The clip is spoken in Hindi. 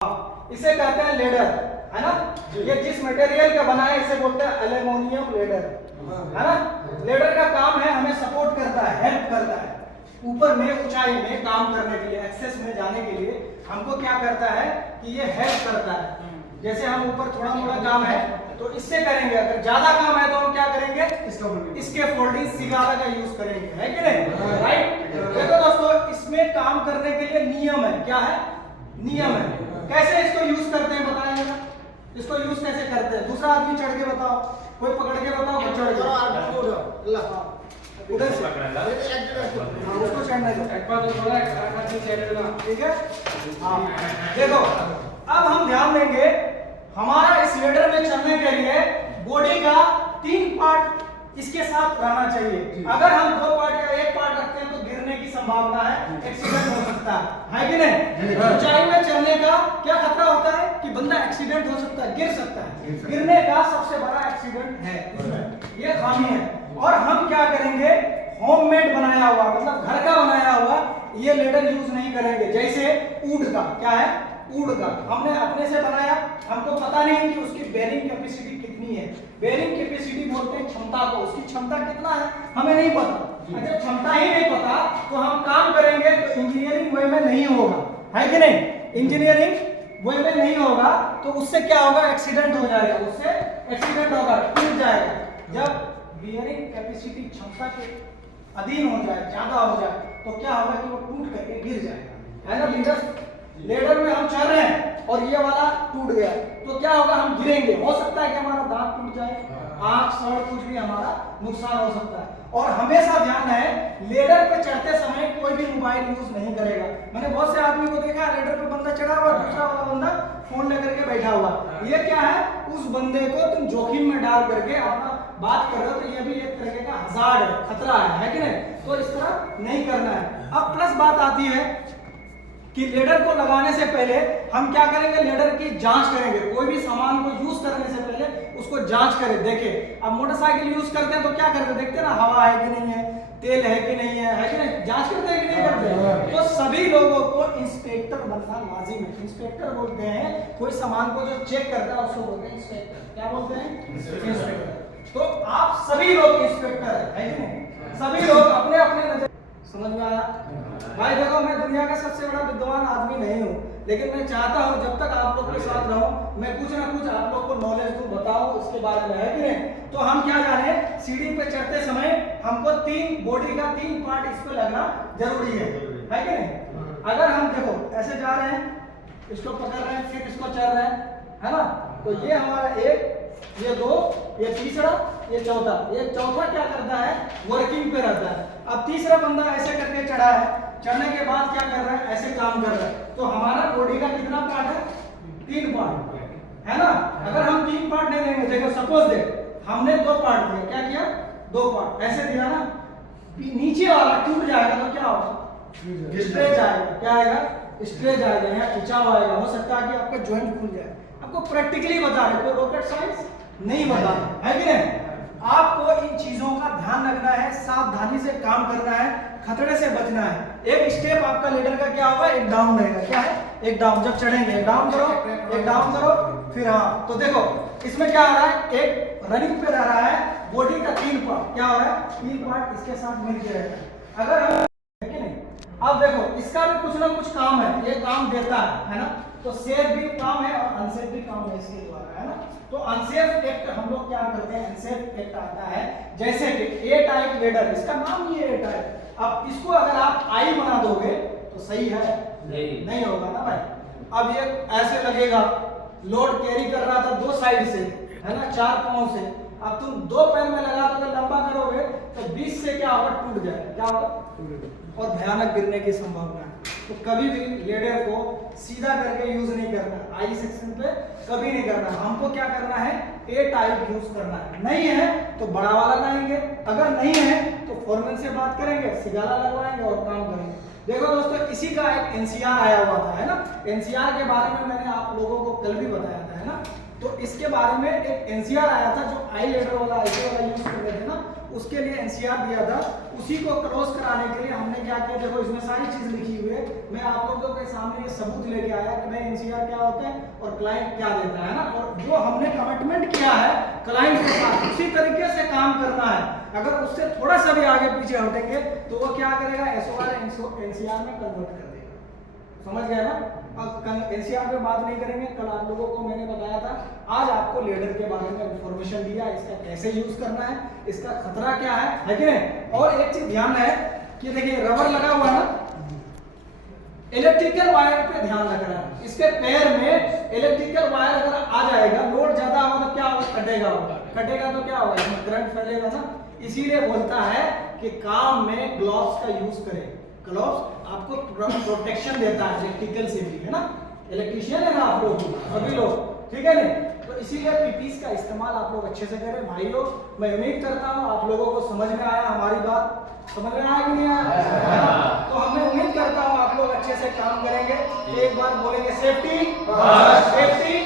इसे कहते हैं लेडर, है ना। ये जिस मटेरियल का बना है इसे बोलते हैं एल्युमिनियम लेडर, है ना। लेडर का काम है हमें सपोर्ट करता है, हेल्प करता है ऊपर में ऊंचाई में काम करने के लिए, एक्सेस में जाने के लिए हमको क्या करता है कि ये हेल्प करता है। जैसे हम ऊपर थोड़ा मोड़ा काम है तो इससे करेंगे, अगर ज्यादा काम है तो हम क्या करेंगे, इसके फोल्डिंग सिगारा का यूज करेंगे, है कि नहीं, राइट। देखो दोस्तों, इसमें काम करने के लिए नियम है, क्या है, नियम है। कैसे इसको यूज करते हैं बताएंगे ना, इसको यूज कैसे करते हैं। दूसरा आदमी चढ़ के बताओ, कोई पकड़ के बताओ, कोई चढ़ के उधर से उसको चढ़ने दो, ठीक है। हाँ देखो, अब हम ध्यान देंगे हमारा इस लेडर में चलने के लिए बॉडी का 3 पार्ट इसके साथ रहना चाहिए। अगर हम 2 पार्ट या 1 पार्ट रखते हैं तो गिरने की संभावना है, एक्सीडेंट हो सकता है कि नहीं। ऊंचाई में चलने का क्या खतरा होता है कि बंदा एक्सीडेंट हो सकता है, गिर सकता है। गिरने का सबसे बड़ा एक्सीडेंट है इसमें, ये खामी है। और हम क्या करेंगे, होममेड बनाया हुआ, मतलब घर का बनाया हुआ ये लेडर यूज नहीं करेंगे। जैसे ऊड का, क्या है, ऊड का हमने अपने से बनाया, हमको पता नहीं कि उसकी बेयरिंग कैपेसिटी कितनी है। बेयरिंग कैपेसिटी बोलते हैं क्षमता को, उसकी क्षमता कितना है हमें नहीं पता। जब क्षमता ही नहीं पता तो हम काम करेंगे तो इंजीनियरिंग वे में नहीं होगा, है कि नहीं। इंजीनियरिंग वे में नहीं होगा तो उससे क्या होगा, एक्सीडेंट हो जाएगा, उससे एक्सीडेंट होगा, टूट जाएगा। जब बेयरिंग कैपेसिटी क्षमता के अधीन हो जाए, ज्यादा हो जाए तो क्या होगा कि वो टूट करके गिर जाएगा, है ना लीडर। लेडर में हम चल रहे हैं और ये वाला टूट गया तो क्या होगा, हम गिरेंगे, हो सकता है कि हमारा दांत टूट जाए, आंख सड़, कुछ भी हमारा नुकसान हो सकता है। और हमेशा ध्यान है, लेडर पे चढ़ते समय कोई भी मोबाइल यूज नहीं करेगा। मैंने बहुत से आदमी को देखा, लेडर पे बंदा चढ़ा हुआ, दूसरा वाला बंदा फोन लेकर के बैठा हुआ। ये क्या है, उस बंदे को तुम जोखिम में डाल करके अपना बात कर रहे हो, तो ये भी एक तरह का हजार्ड है, खतरा है कि नहीं। तो इस तरह नहीं करना है। अब प्लस बात आती है कि लेडर को लगाने से पहले हम क्या करेंगे, लेडर की जांच करेंगे। कोई भी सामान को यूज करने से पहले उसको जांच करें, देखें। अब मोटरसाइकिल यूज करते हैं तो क्या करते हैं, देखते हैं ना हवा है कि नहीं है, तेल है कि नहीं है कि नहीं, जांच करते हैं कि नहीं करते। तो सभी लोगों को इंस्पेक्टर बनना लाजिम है। इंस्पेक्टर बोलते हैं कोई सामान को जो चेक करता है उसको बोलते हैं इंस्पेक्टर। क्या बोलते हैं, इंस्पेक्टर। तो आप सभी लोग इंस्पेक्टर है कि नहीं, सभी लोग अपने अपने नजर। समझ में आया भाई। देखो, मैं दुनिया का सबसे बड़ा विद्वान आदमी नहीं हूँ, लेकिन मैं चाहता हूँ जब तक आप लोग के साथ रहूं मैं कुछ ना कुछ आप लोग को नॉलेज दूं, बताऊं उसके बारे में, है कि नहीं। तो हम क्या जाने, सीढ़ी पे चढ़ते समय हमको 3 बॉडी का 3 पार्ट इस पे लगना जरूरी है कि नहीं। अगर हम देखो ऐसे जा रहे हैं, इसको पकड़ रहे हैं, फिर इसको चढ़ रहे हैं, है ना। तो ये हमारा 1, ये 2, ये तीसरा, ये चौथा। ये चौथा क्या करता है, वर्किंग पे रहता है। अब तीसरा बंदा ऐसे करके चढ़ा है, चढ़ने के बाद क्या कर रहा है, ऐसे काम कर रहा है। तो हमारा बॉडी का कितना पार्ट है, 3 पार्ट, है ना। अगर हम 3 पार्ट नहीं देंगे, देखो सपोज दे हमने 2 पार्ट दिया, क्या किया, 2 पार्ट ऐसे दिया ना, नीचे वाला टूट जाएगा तो क्या होगा, स्ट्रेच आएगा। क्या आएगा, स्ट्रेच आएगा, यहाँ खिंचाव आएगा। हो सकता है कि आपका ज्वाइंट खुल जाए। आपको प्रैक्टिकली बता रहे, कोई रॉकेट साइंस नहीं बता रहे, है कि नहीं। आपको इन चीजों का ध्यान रखना है, सावधानी से काम करना है, खतरे से बचना है। एक स्टेप आपका लीडर का क्या होगा, एक डाउन रहेगा। क्या है, एक डाउन। जब चढ़ेंगे एक डाउन करो, एक डाउन करो, फिर हाँ। तो देखो इसमें क्या हो रहा है, एक रनिंग पे रह रहा है, बॉडी का 3 पार्ट क्या हो रहा है, 3 पार्ट इसके साथ मिलकर रहता है। अगर हम, है कि नहीं। अब देखो इसका भी कुछ ना कुछ काम है, ये काम देता है ना। तो सेफ भी काम है और अनसेफ भी काम है इसके द्वारा, है ना। तो अनसेफ एक्ट हम लोग क्या करते हैं, अनसेफ एक्ट आता है जैसे कि ए टाइप लेडर, इसका नाम ही ए टाइप। अब इसको अगर आप आई बना दोगे तो सही है, नहीं होगा ना भाई। अब ये ऐसे लगेगा, लोड कैरी कर रहा था 2 साइड से, है ना, 4 पांव से। अब तुम 2 पैर में लगा दोगे, लंबा करोगे तो 20 से क्या होगा, टूट जाएगा। क्या होगा, और भयानक गिरने की संभावना है। तो कभी भी लेडर को सीधा करके यूज नहीं करना, आई सेक्शन पे कभी नहीं करना। हमको क्या करना है, ए टाइप यूज करना है। नहीं है तो बड़ा वाला लाएंगे, अगर नहीं है तो फोरमैन से बात करेंगे, सिगाला लगवाएंगे और काम करेंगे। देखो दोस्तों, इसी का एक एनसीआर आया हुआ था, है ना। एनसीआर के बारे में मैंने आप लोगों को कल भी बताया था, है ना। तो इसके बारे में एक एनसीआर आया था, जो आई लेटर वाला आईसी वाला यूज कर रहे थे ना, उसके लिए एनसीआर दिया था। उसी को क्रॉस कराने के लिए हमने क्या किया, देखो इसमें सारी चीज लिखी हुई है। मैं आप लोगों के सामने ये सबूत लेके आया कि भाई एनसीआर क्या होता है और क्लाइंट क्या देता है ना, और जो हमने कमिटमेंट किया है क्लाइंट के साथ उसी तरीके से काम करना है। अगर उससे थोड़ा सा भी आगे पीछे हटेंगे तो वो क्या करेगा, एसओआर एनसीआर में कन्वर्ट कर देगा। समझ गए ना? अब एनसीआर पे बात नहीं करेंगे, कल आप लोगों को मैंने बताया था। आज आपको लेडर के बारे में इंफॉर्मेशन दिया, इसका कैसे यूज करना है, इसका खतरा क्या है कि नहीं। और एक चीज ध्यान है कि देखिए रबर लगा हुआ है ना, इलेक्ट्रिकल वायर पे ध्यान लग रहा है। इसके पैर में इलेक्ट्रिकल वायर अगर आ जाएगा, लोड ज्यादा होगा तो क्या होगा, कटेगा। कटेगा तो क्या होगा, इसमें करंट फैलेगा ना। इसीलिए बोलता है कि काम में ग्लव्स का यूज करें। ग्लव्स आपको प्रोटेक्शन देता है इलेक्ट्रिकल से भी, है ना। इलेक्ट्रिशियन है ना आप लोग सभी लोग, ठीक है नहीं। तो इसीलिए पीपीस का इस्तेमाल आप लोग अच्छे से करें भाइयों। मैं उम्मीद करता हूँ आप लोगों को समझ में आया, हमारी बात समझ में आया कि नहीं आया। तो हमें उम्मीद करता हूँ आप लोग अच्छे से काम करेंगे। एक बार बोलेंगे सेफ्टी, सेफ्टी।